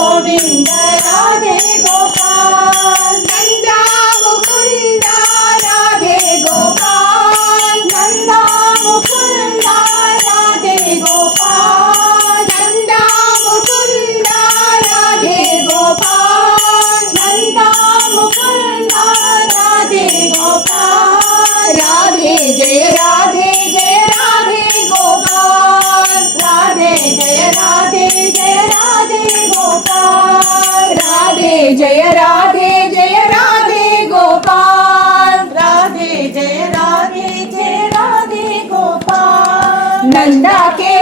गोविंद राधे गोपाल नंदा मुकुंद राधे गोपाल नंदा मुकुंद राधे गोपाल नंदा मुकुंद राधे गोपाल नंदा मुकुंद राधे गोपाल राधे जय राधे गोपाल राधे जय राधे गोपाल राधे जय राधे गोपाल राधे जय राधे गोपाल नंदा के